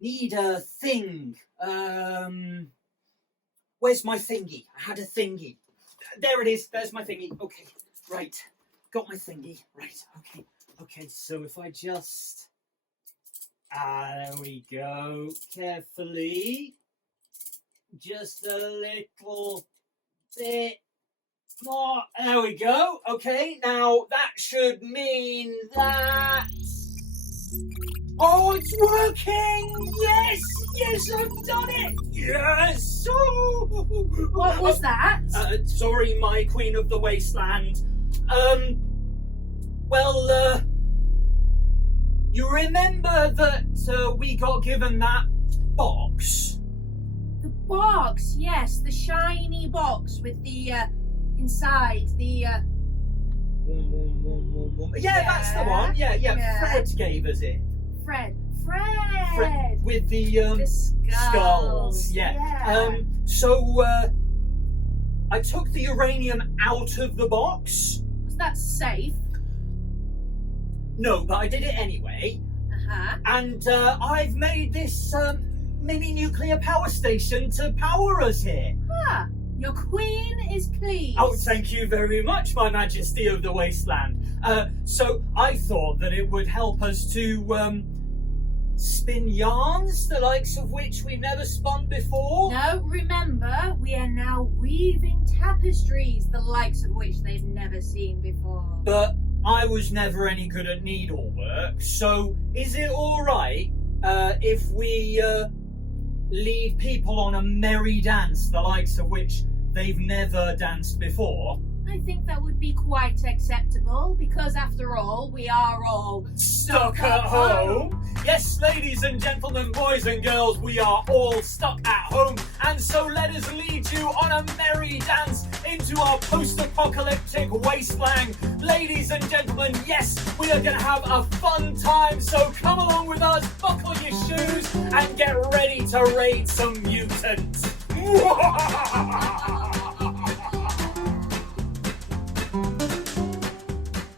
need a thing. Where's my thingy? I had a thingy. There it is. There's my thingy. Okay, right. Got my thingy. Right, okay. Okay, so if I just... there we go. Carefully. Just a little bit more. There we go. Okay, now that should mean that... Oh, it's working! Yes! Yes, I've done it! Yes! Oh. What was that? Sorry, my queen of the wasteland. You remember that we got given that box? The box, yes, the shiny box with the inside the. Yeah, that's the one. Yeah. Fred gave us it. Fred. With the skulls. Yeah. So I took the uranium out of the box. Was that safe? No, but I did it anyway. And I've made this mini nuclear power station to power us here. Your queen is pleased. Oh, thank you very much, my majesty of the wasteland. So I thought that it would help us to spin yarns, the likes of which we've never spun before. No, remember, we are now weaving tapestries, the likes of which they've never seen before. But I was never any good at needlework, so is it all right if we lead people on a merry dance, the likes of which they've never danced before? I think that would be quite acceptable, because after all, we are all stuck at home. Yes, ladies and gentlemen, boys and girls, we are all stuck at home, and so let us lead you on a merry dance into our post-apocalyptic wasteland. Ladies and gentlemen, yes, we are going to have a fun time, so come along with us, buckle your shoes, and get ready to raid some mutants.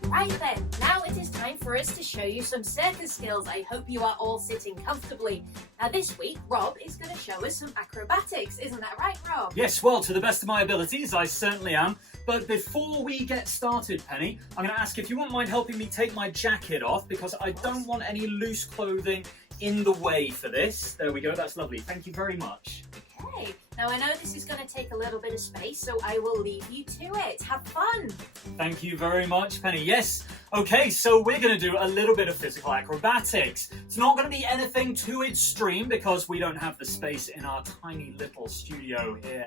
Right then, now it is time for us to show you some circus skills. I hope you are all sitting comfortably. Now this week, Rob is going to show us some acrobatics. Isn't that right, Rob? Yes, well, to the best of my abilities, I certainly am. But before we get started, Penny, I'm going to ask if you wouldn't mind helping me take my jacket off, because I don't want any loose clothing in the way for this. There we go, that's lovely. Thank you very much. Okay, now I know this is going to take a little bit of space, so I will leave you to it. Have fun! Thank you very much, Penny. Yes, okay, so we're going to do a little bit of physical acrobatics. It's not going to be anything too extreme because we don't have the space in our tiny little studio here.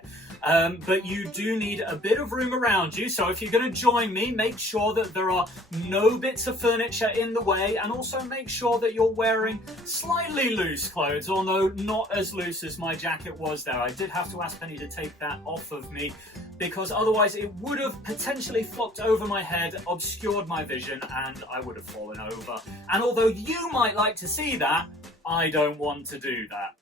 But you do need a bit of room around you, so if you're going to join me, make sure that there are no bits of furniture in the way, and also make sure that you're wearing slightly loose clothes, although not as loose as my jacket was there. I did have to ask Penny to take that off of me, because otherwise it would have potentially flopped over my head, obscured my vision, and I would have fallen over. And although you might like to see that, I don't want to do that.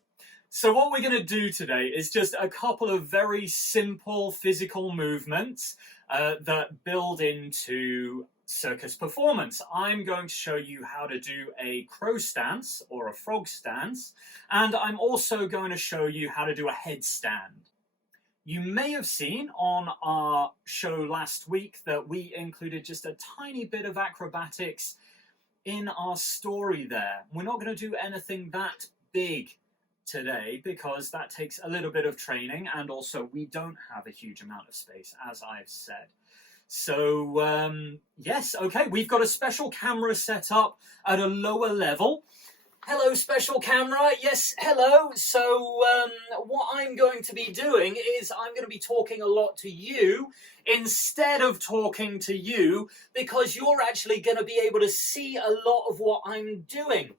So what we're going to do today is just a couple of very simple physical movements that build into circus performance. I'm going to show you how to do a crow stance or a frog stance, and I'm also going to show you how to do a headstand. You may have seen on our show last week that we included just a tiny bit of acrobatics in our story there. We're not going to do anything that big today because that takes a little bit of training, and also we don't have a huge amount of space, as I've said. So, yes, okay, we've got a special camera set up at a lower level. Hello, special camera. Yes, hello. So, what I'm going to be doing is I'm going to be talking a lot to you instead of talking to you, because you're actually going to be able to see a lot of what I'm doing.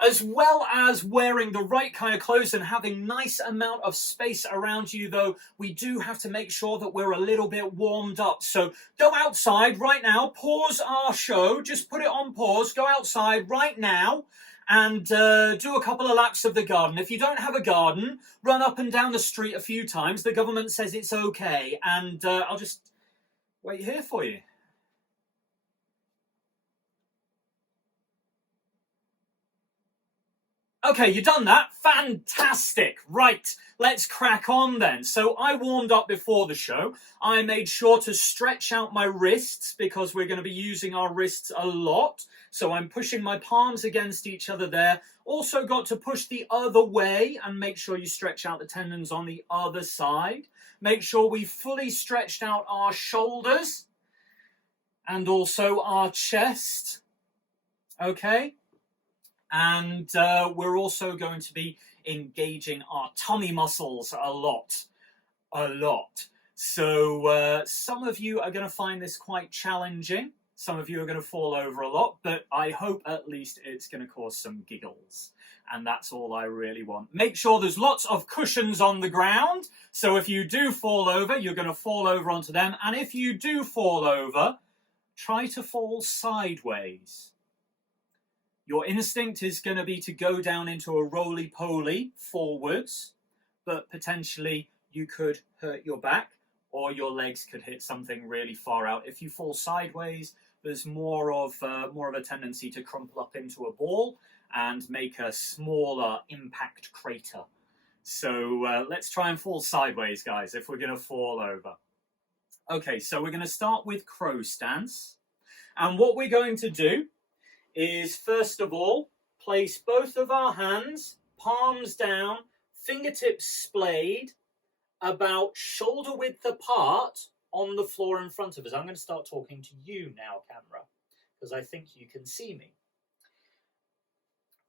As well as wearing the right kind of clothes and having nice amount of space around you, though, we do have to make sure that we're a little bit warmed up. So go outside right now, pause our show, just put it on pause, go outside right now and do a couple of laps of the garden. If you don't have a garden, run up and down the street a few times. The government says it's okay, and I'll just wait here for you. Okay, you've done that. Fantastic. Right, let's crack on then. So I warmed up before the show. I made sure to stretch out my wrists because we're going to be using our wrists a lot. So I'm pushing my palms against each other there. Also got to push the other way and make sure you stretch out the tendons on the other side. Make sure we fully stretched out our shoulders and also our chest. Okay? And we're also going to be engaging our tummy muscles a lot. So some of you are going to find this quite challenging. Some of you are going to fall over a lot, but I hope at least it's going to cause some giggles. And that's all I really want. Make sure there's lots of cushions on the ground. So if you do fall over, you're going to fall over onto them. And if you do fall over, try to fall sideways. Your instinct is going to be to go down into a roly-poly forwards, but potentially you could hurt your back or your legs could hit something really far out. If you fall sideways, there's more of a tendency to crumple up into a ball and make a smaller impact crater. So let's try and fall sideways, guys, if we're going to fall over. Okay, so we're going to start with crow stance. And what we're going to do is, first of all, place both of our hands, palms down, fingertips splayed, about shoulder width apart on the floor in front of us. I'm going to start talking to you now, camera, because I think you can see me.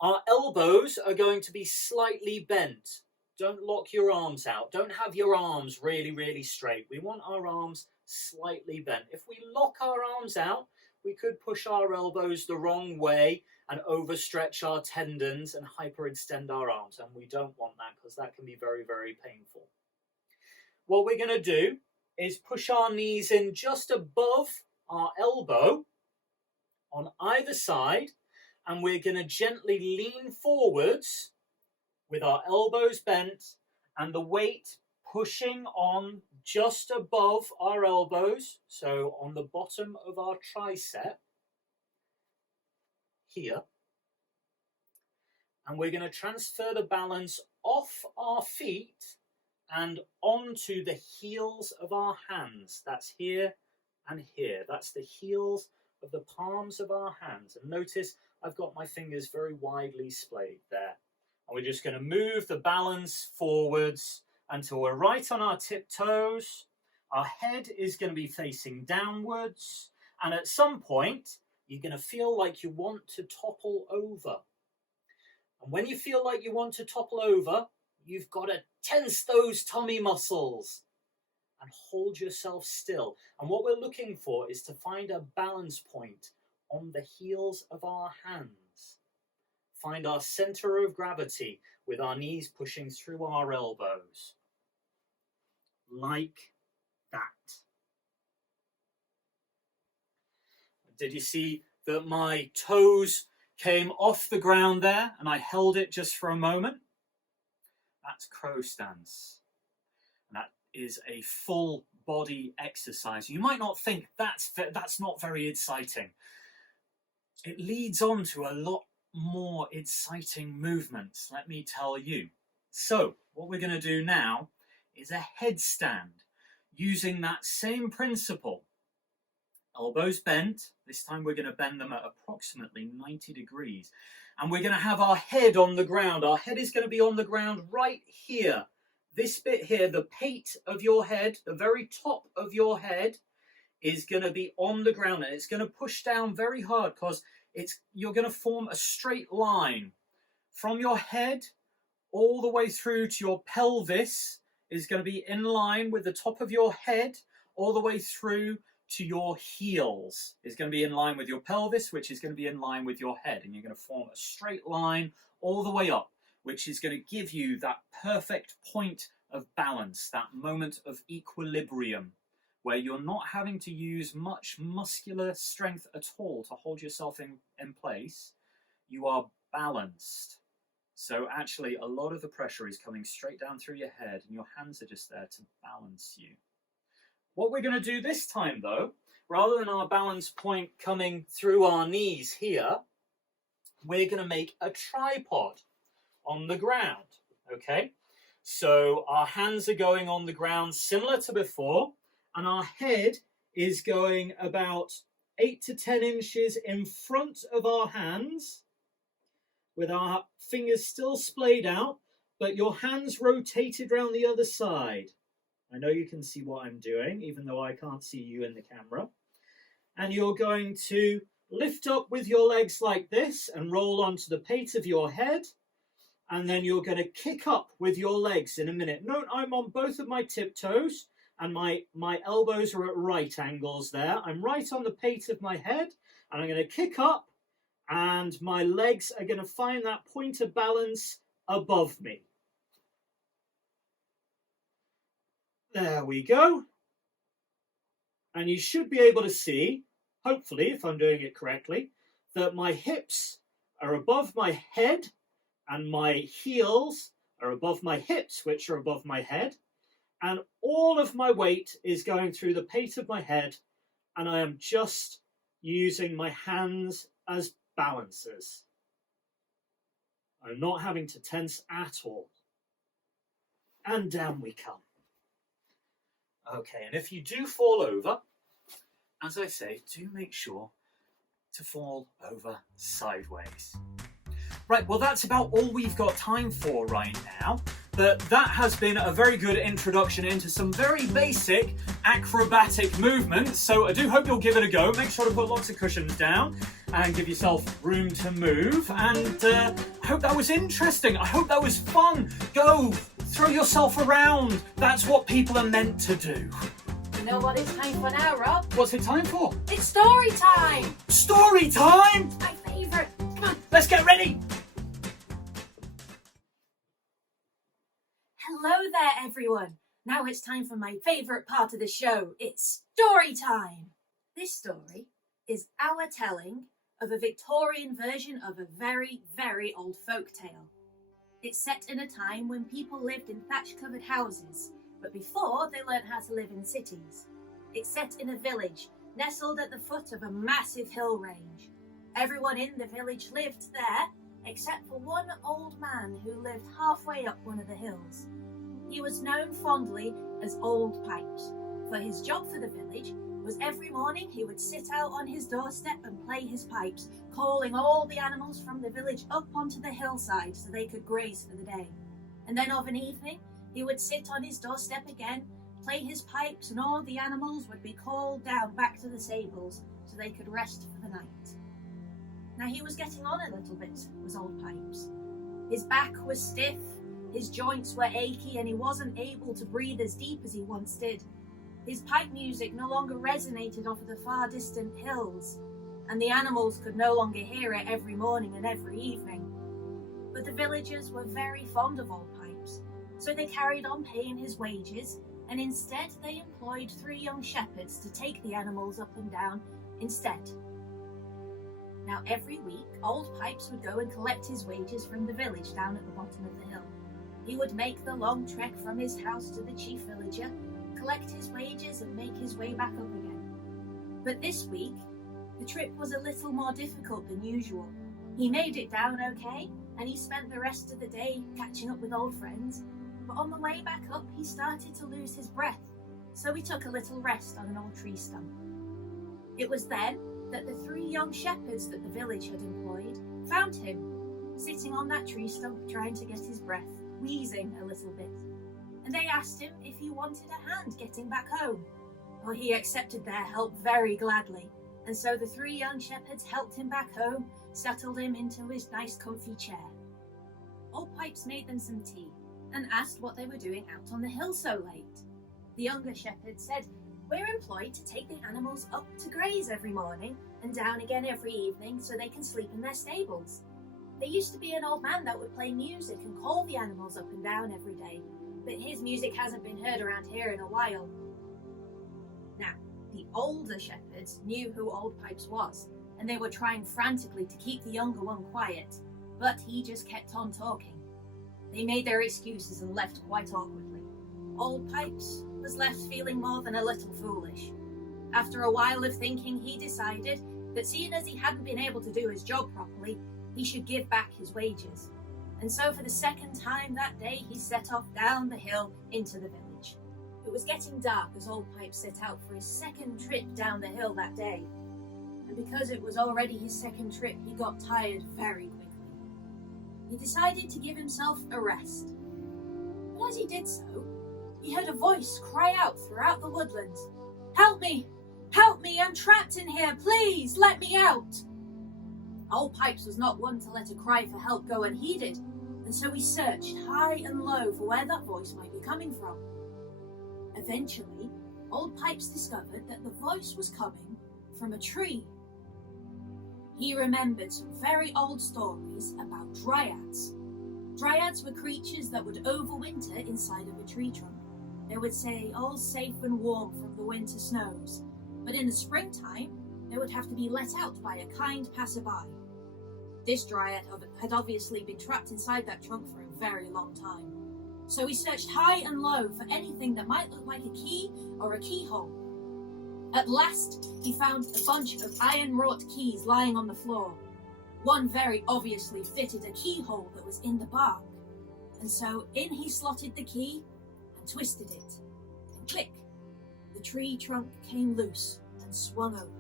Our elbows are going to be slightly bent. Don't lock your arms out. Don't have your arms really, really straight. We want our arms slightly bent. If we lock our arms out, we could push our elbows the wrong way and overstretch our tendons and hyperextend our arms. And we don't want that because that can be very, very painful. What we're going to do is push our knees in just above our elbow on either side. And we're going to gently lean forwards with our elbows bent and the weight pushing on just above our elbows, so on the bottom of our tricep here. And we're going to transfer the balance off our feet and onto the heels of our hands. That's here and here. That's the heels of the palms of our hands. And notice I've got my fingers very widely splayed there. And we're just going to move the balance forwards until we're right on our tiptoes. Our head is going to be facing downwards. And at some point, you're going to feel like you want to topple over. And when you feel like you want to topple over, you've got to tense those tummy muscles and hold yourself still. And what we're looking for is to find a balance point on the heels of our hands. Find our center of gravity with our knees pushing through our elbows. Like that. Did you see that my toes came off the ground there and I held it just for a moment? That's crow stance. And that is a full body exercise. You might not think that's not very exciting. It leads on to a lot more exciting movements, let me tell you. So what we're going to do now is a headstand using that same principle. Elbows bent. This time we're going to bend them at approximately 90 degrees. And we're going to have our head on the ground. Our head is going to be on the ground right here. This bit here, the pate of your head, the very top of your head, is going to be on the ground, and it's going to push down very hard because you're going to form a straight line from your head all the way through to your pelvis. Is going to be in line with the top of your head all the way through to your heels. Is going to be in line with your pelvis, which is going to be in line with your head, and you're going to form a straight line all the way up, which is going to give you that perfect point of balance, that moment of equilibrium, where you're not having to use much muscular strength at all to hold yourself in place. You are balanced. So actually, a lot of the pressure is coming straight down through your head, and your hands are just there to balance you. What we're going to do this time, though, rather than our balance point coming through our knees here, we're going to make a tripod. on the ground, okay? So our hands are going on the ground similar to before, and our head is going about 8 to 10 inches in front of our hands, with our fingers still splayed out, but your hands rotated around the other side. I know you can see what I'm doing, even though I can't see you in the camera. And you're going to lift up with your legs like this and roll onto the pate of your head. And then you're going to kick up with your legs in a minute. Note I'm on both of my tiptoes and my elbows are at right angles there. I'm right on the pate of my head and I'm going to kick up and my legs are going to find that point of balance above me. There we go. And you should be able to see, hopefully, if I'm doing it correctly, that my hips are above my head and my heels are above my hips, which are above my head. And all of my weight is going through the pate of my head, and I am just using my hands as balancers. I'm not having to tense at all. And down we come. Okay, and if you do fall over, as I say, do make sure to fall over sideways. Right, well that's about all we've got time for right now, but that has been a very good introduction into some very basic acrobatic movements, so I do hope you'll give it a go. Make sure to put lots of cushions down and give yourself room to move, and I hope that was interesting. I hope that was fun. Go, throw yourself around. That's what people are meant to do. You know what it's time for now, Rob? What's it time for? It's story time! Story time? My favourite. Come on, let's get ready. Hello there, everyone. Now it's time for my favourite part of the show. It's story time. This story is our telling of a Victorian version of a very, very old folk tale. It's set in a time when people lived in thatch-covered houses, but before they learnt how to live in cities. It's set in a village, nestled at the foot of a massive hill range. Everyone in the village lived there, except for one old man who lived halfway up one of the hills. He was known fondly as Old Pipes, for his job for the village was every morning he would sit out on his doorstep and play his pipes, calling all the animals from the village up onto the hillside so they could graze for the day. And then of an evening, he would sit on his doorstep again, play his pipes, and all the animals would be called down back to the stables so they could rest for the night. Now he was getting on a little bit, was Old Pipes. His back was stiff, his joints were achy, and he wasn't able to breathe as deep as he once did. His pipe music no longer resonated off of the far distant hills, and the animals could no longer hear it every morning and every evening. But the villagers were very fond of Old Pipes, so they carried on paying his wages, and instead they employed 3 young shepherds to take the animals up and down instead. Now every week, Old Pipes would go and collect his wages from the village down at the bottom of the hill. He would make the long trek from his house to the chief villager, collect his wages and make his way back up again. But this week, the trip was a little more difficult than usual. He made it down okay, and he spent the rest of the day catching up with old friends, but on the way back up he started to lose his breath, so he took a little rest on an old tree stump. It was then that the 3 young shepherds that the village had employed found him, sitting on that tree stump trying to get his breath, wheezing a little bit. And they asked him if he wanted a hand getting back home. Well, he accepted their help very gladly, and so the 3 young shepherds helped him back home, settled him into his nice comfy chair. Old Pipes made them some tea, and asked what they were doing out on the hill so late. The younger shepherd said, "We're employed to take the animals up to graze every morning, and down again every evening so they can sleep in their stables. There used to be an old man that would play music and call the animals up and down every day, but his music hasn't been heard around here in a while." Now, the older shepherds knew who Old Pipes was, and they were trying frantically to keep the younger one quiet, but he just kept on talking. They made their excuses and left quite awkwardly. Old Pipes was left feeling more than a little foolish. After a while of thinking, he decided that seeing as he hadn't been able to do his job properly, he should give back his wages. And so for the second time that day, he set off down the hill into the village. It was getting dark as Old Pipes set out for his second trip down the hill that day. And because it was already his second trip, he got tired very quickly. He decided to give himself a rest. But as he did so, he heard a voice cry out throughout the woodlands, "Help me! Help me! I'm trapped in here! Please, let me out!" Old Pipes was not one to let a cry for help go unheeded, and so he searched high and low for where that voice might be coming from. Eventually, Old Pipes discovered that the voice was coming from a tree. He remembered some very old stories about dryads. Dryads were creatures that would overwinter inside of a tree trunk. They would stay all safe and warm from the winter snows, but in the springtime, they would have to be let out by a kind passerby. This dryad had obviously been trapped inside that trunk for a very long time, so he searched high and low for anything that might look like a key or a keyhole. At last, he found a bunch of iron-wrought keys lying on the floor. One very obviously fitted a keyhole that was in the bark, and so in he slotted the key and twisted it, and click, the tree trunk came loose and swung open.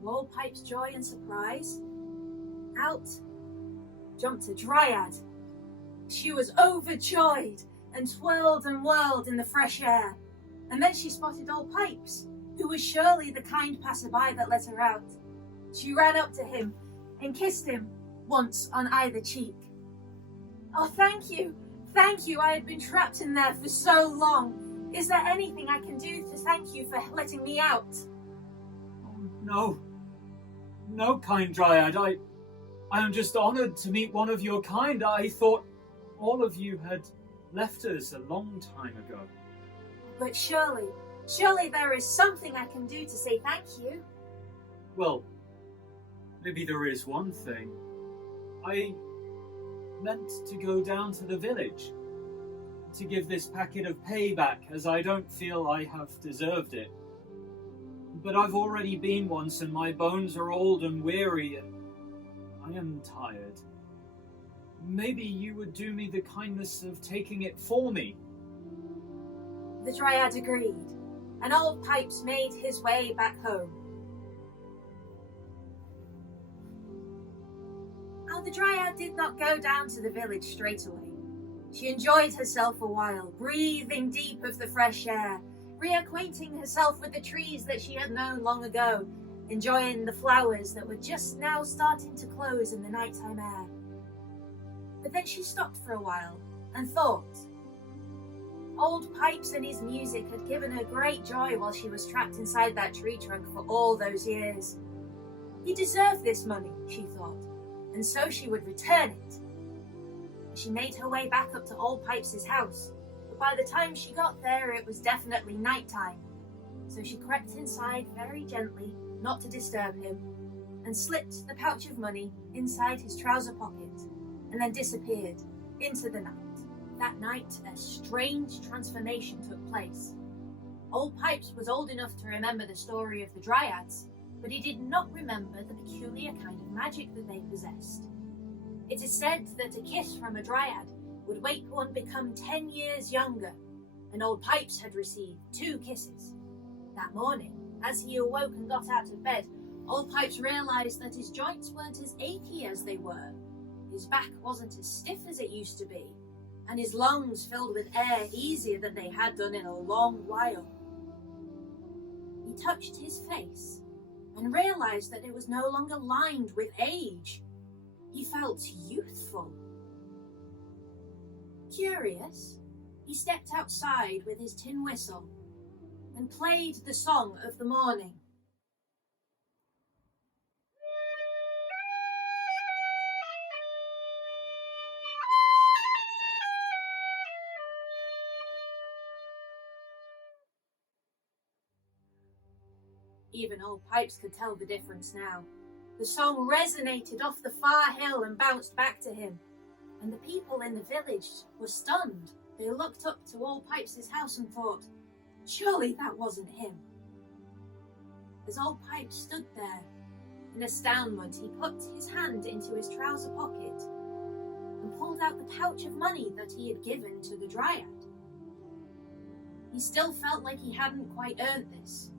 To Old Pipe's joy and surprise, out jumped a dryad. She was overjoyed and twirled and whirled in the fresh air. And then she spotted Old Pipes, who was surely the kind passerby that let her out. She ran up to him and kissed him once on either cheek. "Oh, thank you. Thank you. I had been trapped in there for so long. Is there anything I can do to thank you for letting me out?" Oh, no. No, kind dryad. I am just honored to meet one of your kind. I thought all of you had left us a long time ago. But surely there is something I can do to say thank you. Well, maybe there is one thing. I meant to go down to the village to give this packet of pay back, as I don't feel I have deserved it. But I've already been once, and my bones are old and weary, and I am tired. Maybe you would do me the kindness of taking it for me. The dryad agreed, and Old Pipes made his way back home. Now, the dryad did not go down to the village straight away. She enjoyed herself a while, breathing deep of the fresh air, reacquainting herself with the trees that she had known long ago, enjoying the flowers that were just now starting to close in the nighttime air. But then she stopped for a while and thought. Old Pipes and his music had given her great joy while she was trapped inside that tree trunk for all those years. He deserved this money, she thought, and so she would return it. She made her way back up to Old Pipes' house, but by the time she got there it was definitely nighttime. So she crept inside very gently, not to disturb him, and slipped the pouch of money inside his trouser pocket, and then disappeared into the night. That night, a strange transformation took place. Old Pipes was old enough to remember the story of the dryads, but he did not remember the peculiar kind of magic that they possessed. It is said that a kiss from a dryad would make one become 10 years younger, and Old Pipes had received 2 kisses. That morning, as he awoke and got out of bed, Old Pipes realised that his joints weren't as achy as they were. His back wasn't as stiff as it used to be, and his lungs filled with air easier than they had done in a long while. He touched his face and realised that it was no longer lined with age. He felt youthful. Curious, he stepped outside with his tin whistle and played the song of the morning. Even Old Pipes could tell the difference now. The song resonated off the far hill and bounced back to him, and the people in the village were stunned. They looked up to Old Pipes' house and thought, surely that wasn't him. as old Pipes stood there. In astoundment, he put his hand into his trouser pocket and pulled out the pouch of money that he had given to the Dryad. He still felt like he hadn't quite earned this,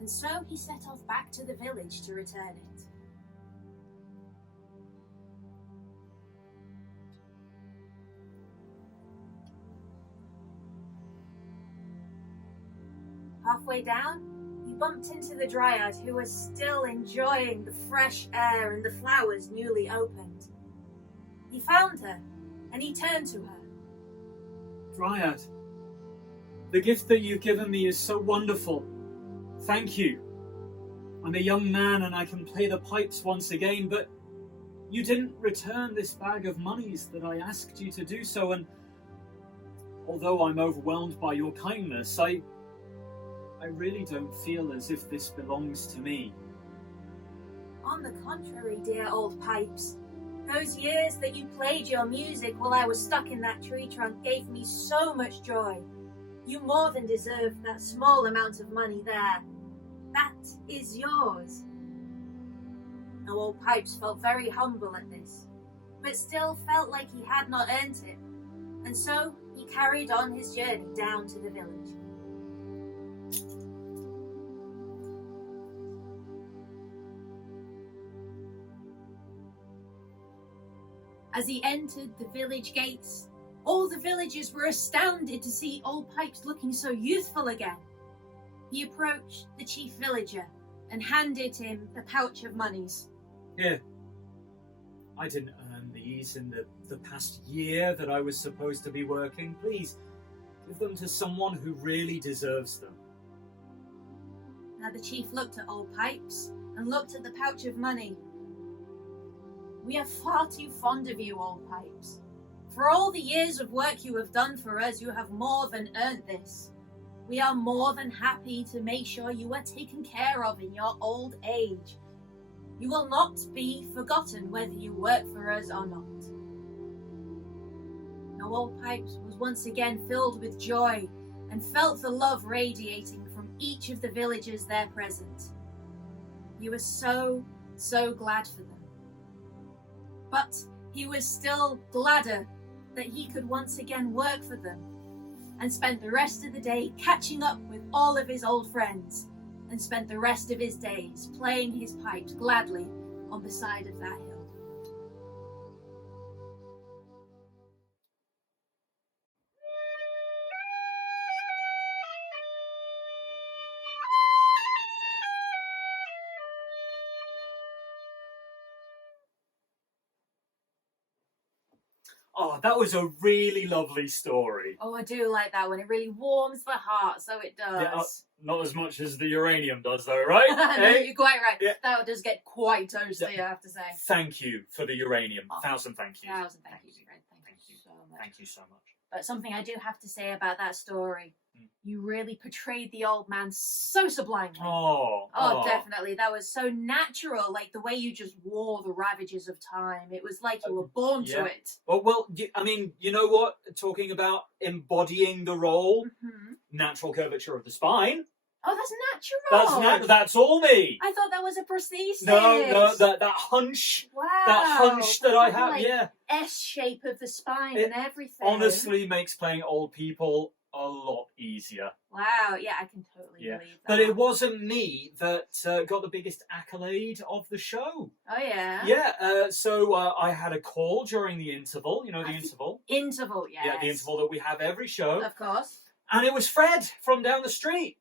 and so he set off back to the village to return it. Halfway down, he bumped into the Dryad, who was still enjoying the fresh air and the flowers newly opened. He found her, and he turned to her. Dryad, the gift that you've given me is so wonderful. Thank you. I'm a young man and I can play the pipes once again, but you didn't return this bag of monies that I asked you to do so, and although I'm overwhelmed by your kindness, I really don't feel as if this belongs to me. On the contrary, dear old Pipes, those years that you played your music while I was stuck in that tree trunk gave me so much joy. You more than deserve that small amount of money there. That is yours. Now old Pipes felt very humble at this, but still felt like he had not earned it, and so he carried on his journey down to the village. As he entered the village gates, all the villagers were astounded to see old Pipes looking so youthful again. He approached the chief villager and handed him the pouch of monies. Here, I didn't earn these in the past year that I was supposed to be working. Please, give them to someone who really deserves them. Now the chief looked at old Pipes and looked at the pouch of money. We are far too fond of you, old Pipes. For all the years of work you have done for us, you have more than earned this. We are more than happy to make sure you are taken care of in your old age. You will not be forgotten whether you work for us or not. Now old Pipes was once again filled with joy and felt the love radiating from each of the villagers there present. He was so glad for them. But he was still gladder that he could once again work for them, and spent the rest of the day catching up with all of his old friends, and spent the rest of his days playing his pipes gladly on the side of that hill. Oh, that was a really lovely story. Oh, I do like that one. It really warms the heart, so it does. Yeah, not as much as the uranium does, though, right? No, Hey? you're quite right. Yeah. That does get quite toasty, I have to say. Thank you for the uranium. Oh, 1,000 thank you. 1,000 thank you, Fred. Thank you so much. Thank you so much. But something I do have to say about that story, you really portrayed the old man so sublimely. Oh, Definitely. That was so natural, like the way you just wore the ravages of time. It was like you were born to it. Well, I mean, you know what? Talking about embodying the role, natural curvature of the spine. Oh, that's natural. That's all me. I thought that was a prosthesis. No, that hunch. Wow. That hunch that I have, like yeah. S shape of the spine and everything. Honestly makes playing old people a lot easier. Wow, yeah, I can totally believe that. But it wasn't me that got the biggest accolade of the show. Oh, yeah? Yeah, so I had a call during the interval. You know the interval? Interval, yes. Yeah, the interval that we have every show. Of course. And it was Fred from down the street.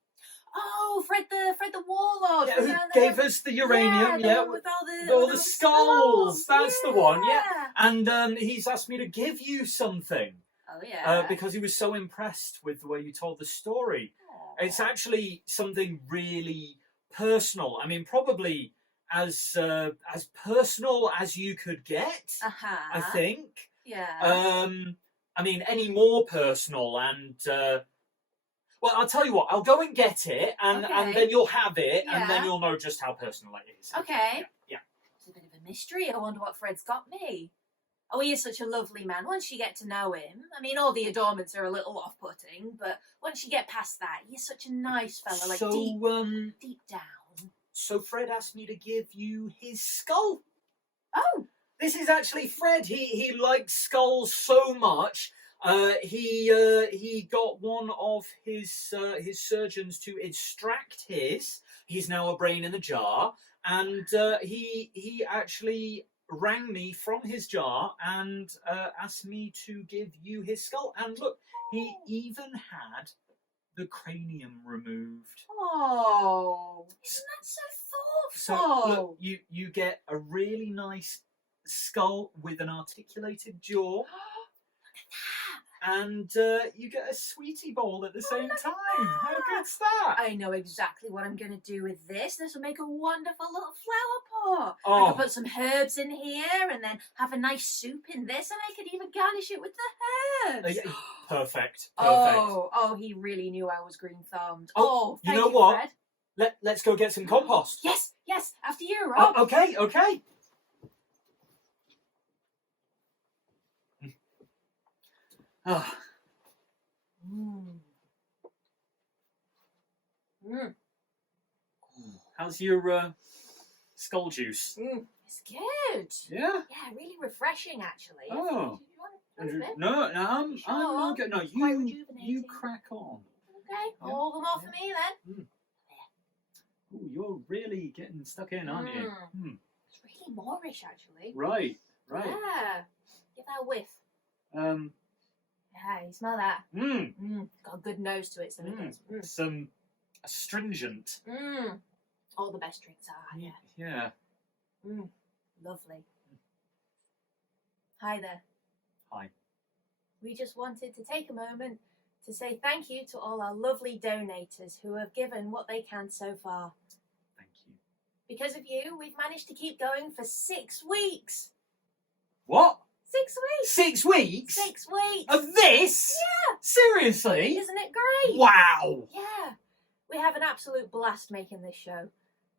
Oh, Fred the warlord. Yeah, who gave us the uranium, with all the skulls. That's the one, yeah. yeah. And he's asked me to give you something. Oh, yeah. Because he was so impressed with the way you told the story. Aww. It's actually something really personal. I mean, probably as personal as you could get, I think. Yeah. I mean, any more personal and... well, I'll tell you what, I'll go and get it, and then you'll have it, and then you'll know just how personal it is. Okay. Yeah. It's a bit of a mystery. I wonder what Fred's got me. Oh, he is such a lovely man. Once you get to know him, I mean, all the adornments are a little off-putting, but once you get past that, he's such a nice fella, like deep down. So Fred asked me to give you his skull. Oh, This is actually Fred. He liked skulls so much. He got one of his surgeons to extract his. He's now a brain in the jar, and he actually rang me from his jar and asked me to give you his skull. And look, he even had the cranium removed. oh, isn't that so thoughtful? So look, you get a really nice skull with an articulated jaw. Look at that. And you get a sweetie bowl at the same look at time. that. How good's that? I know exactly what I'm going to do with this. This will make a wonderful little flower pot. I Oh, could put some herbs in here and then have a nice soup in this, and I could even garnish it with the herbs. yeah, perfect. Oh, he really knew I was green-thumbed. Oh, you Thank know what? Fred. Let's go get some compost. Yes, after you, Rob. Okay. Ah, Mm. Mm. how's your skull juice? It's good. Yeah. Yeah, really refreshing, actually. Oh. You want a bit? No, I'm Sure. okay. No, Quite you rejuvenating. crack on. Okay, Yeah. all the more for me then. Ooh, you're really getting stuck in, aren't you? It's really Moorish, actually. Right. Yeah. Give that a whiff. Yeah, you smell that? Got a good nose to it, so it does. Some astringent. All the best drinks are, yeah. Yeah. Lovely. Hi there. Hi. We just wanted to take a moment to say thank you to all our lovely donators who have given what they can so far. Thank you. Because of you, we've managed to keep going for 6 weeks. What? 6 weeks? 6 weeks? 6 weeks. Of this? Yeah. Seriously? Isn't it great? Wow. Yeah. We have an absolute blast making this show.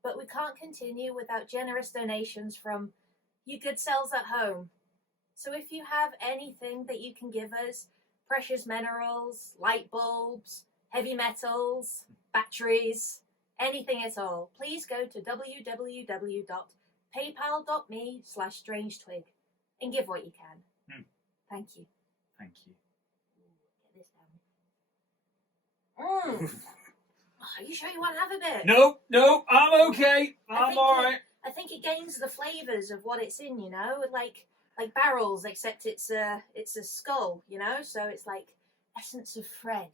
But we can't continue without generous donations from you good selves at home. So if you have anything that you can give us, precious minerals, light bulbs, heavy metals, batteries, anything at all, please go to www.paypal.me/Strange-Twig and give what you can. Thank you. Thank you. Get this down. Are you sure you want to have a bit? No, I'm okay. I'm alright. I think it gains the flavours of what it's in, you know, like barrels, except it's a skull, you know, so it's like essence of Fred.